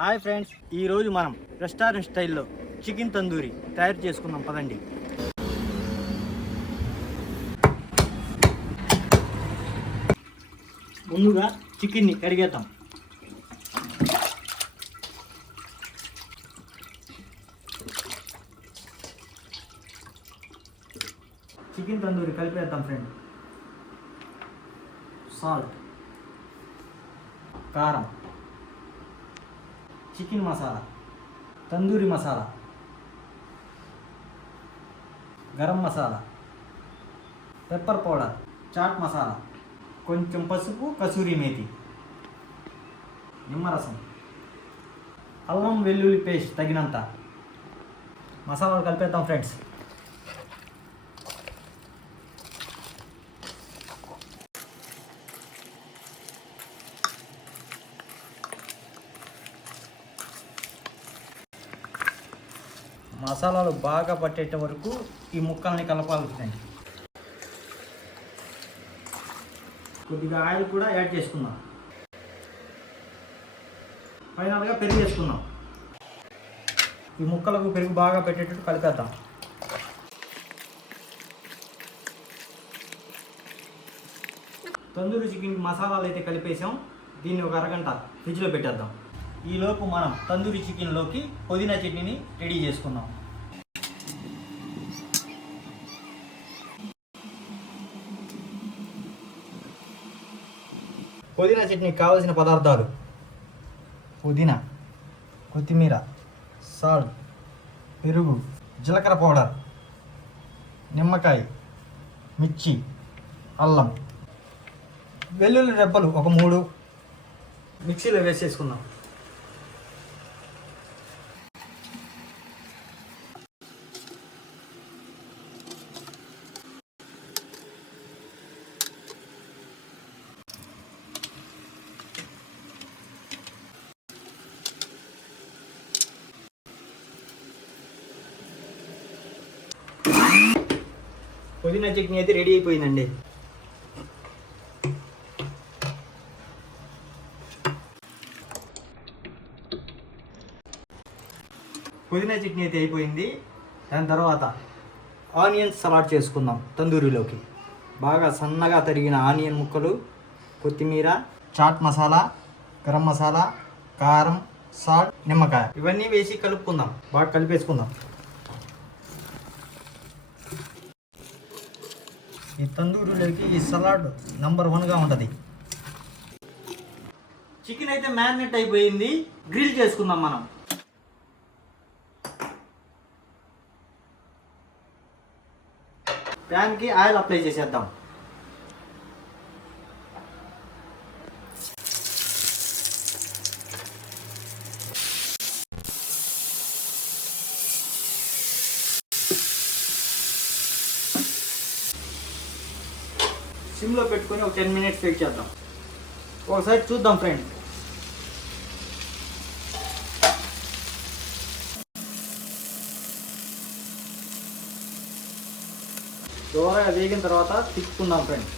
Hi friends ఈరోజు మనం restaurant స్టైల్లో చికెన్ తందూరి తయారు చేసుకుందాం పదండి. ముందుగా చికెన్ని కడిగేద్దాం. చికెన్ తందూరి కలిపేద్దాం ఫ్రెండ్. సాల్ట్ కారం. Chicken masala tandoori masala garam masala pepper powder chaat masala కొంచెం పసుపు కసూరి మేతి నిమ్మరసం అల్లం వెల్లుల్లి పేస్ట్ తగినంత. మసాలాలు కలిపేద్దాం ఫ్రెండ్స్ మసాలాలు బాగా పట్టేట వరకు ఈ ముక్కల్ని కలపాలి. కొద్దిగా ఆయిల్ కూడా యాడ్ చేసుకుందాం. ఫైనల్గా పెరుగు వేసుకుందాం. ఈ ముక్కలకు పెరుగు బాగా పెట్టేటట్టు కలిపేద్దాం. తందూరి చికెన్ మసాలాలు అయితే కలిపేసాం. దీన్ని ఒక అరగంట ఫ్రిడ్జ్లో పెట్టేద్దాం. ఈలోపు మనం తందూరి చికెన్లోకి పుదీనా చట్నీని రెడీ చేసుకున్నాం పుదీనా చట్నీకి కావలసిన పదార్థాలు పుదీనా కొత్తిమీర సాల్ట్ పెరుగు జీలకర్ర పౌడర్ నిమ్మకాయ మిర్చి అల్లం వెల్లుల్లి రెబ్బలు ఒక మూడు మిక్సీలో వేసేసుకుందాం. పుదీనా చట్నీ అయితే రెడీ అయిపోయిందండి. పుదీనా చట్నీ అయితే అయిపోయింది. దాని తర్వాత ఆనియన్ సలాడ్ చేసుకుందాం తందూరిలోకి. బాగా సన్నగా తరిగిన ఆనియన్ ముక్కలు కొత్తిమీర చాట్ మసాలా గరం మసాలా కారం సాల్ట్ నిమ్మకాయ. ఇవన్నీ వేసి కలుపుకుందాం. బాగా కలిపేసుకుందాం. ఈ తందూరులోకి ఈ సలాడ్ నంబర్ వన్గా ఉంటుంది. చికెన్ అయితే మ్యారినేట్ అయిపోయింది. గ్రిల్ చేసుకుందాం మనం. ప్యాన్కి ఆయిల్ అప్లై చేసేద్దాం. సిమ్లో పెట్టుకొని ఒక టెన్ మినిట్స్ వెయిట్ చేద్దాం. ఒకసారి చూద్దాం ఫ్రెండ్. దూరగా వేగిన తర్వాత తిప్పుకుందాం ఫ్రెండ్.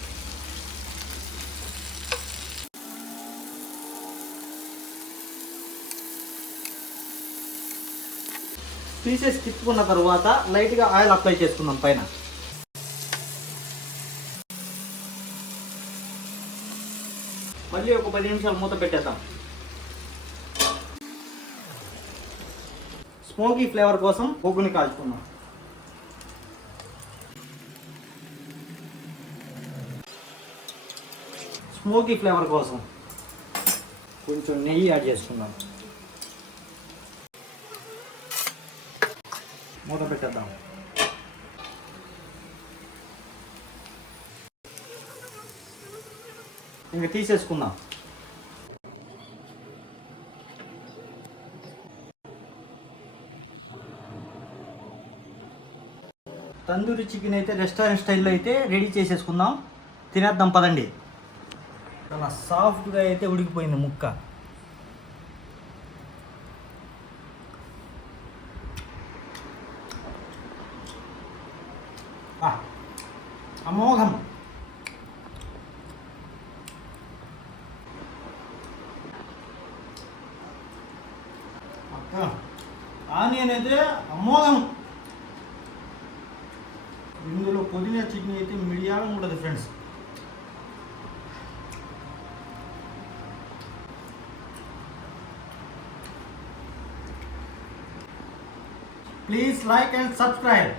పీసెస్ తిప్పుకున్న తర్వాత లైట్గా ఆయిల్ అప్లై చేసుకుందాం పైన. మళ్ళీ ఒక పది నిమిషాలు మూత పెట్టేద్దాం. స్మోకీ ఫ్లేవర్ కోసం బొగ్గుని కాల్చుకుందాం. స్మోకీ ఫ్లేవర్ కోసం కొంచెం నెయ్యి యాడ్ చేసుకుందాం. మూత పెట్టేద్దాం. ఇంకా తీసేసుకుందాం. తందూరి చికెన్ అయితే రెస్టారెంట్ స్టైల్లో అయితే రెడీ చేసేసుకుందాం. తినేద్దాం పదండి. చాలా సాఫ్ట్గా అయితే ఉడికిపోయింది ముక్క. అమోఘం. ఆనియన్ అయితే అమోఘం. ఇందులో పుదీనా చట్నీ అయితే మిడియాలం ఉండదు friends please like and subscribe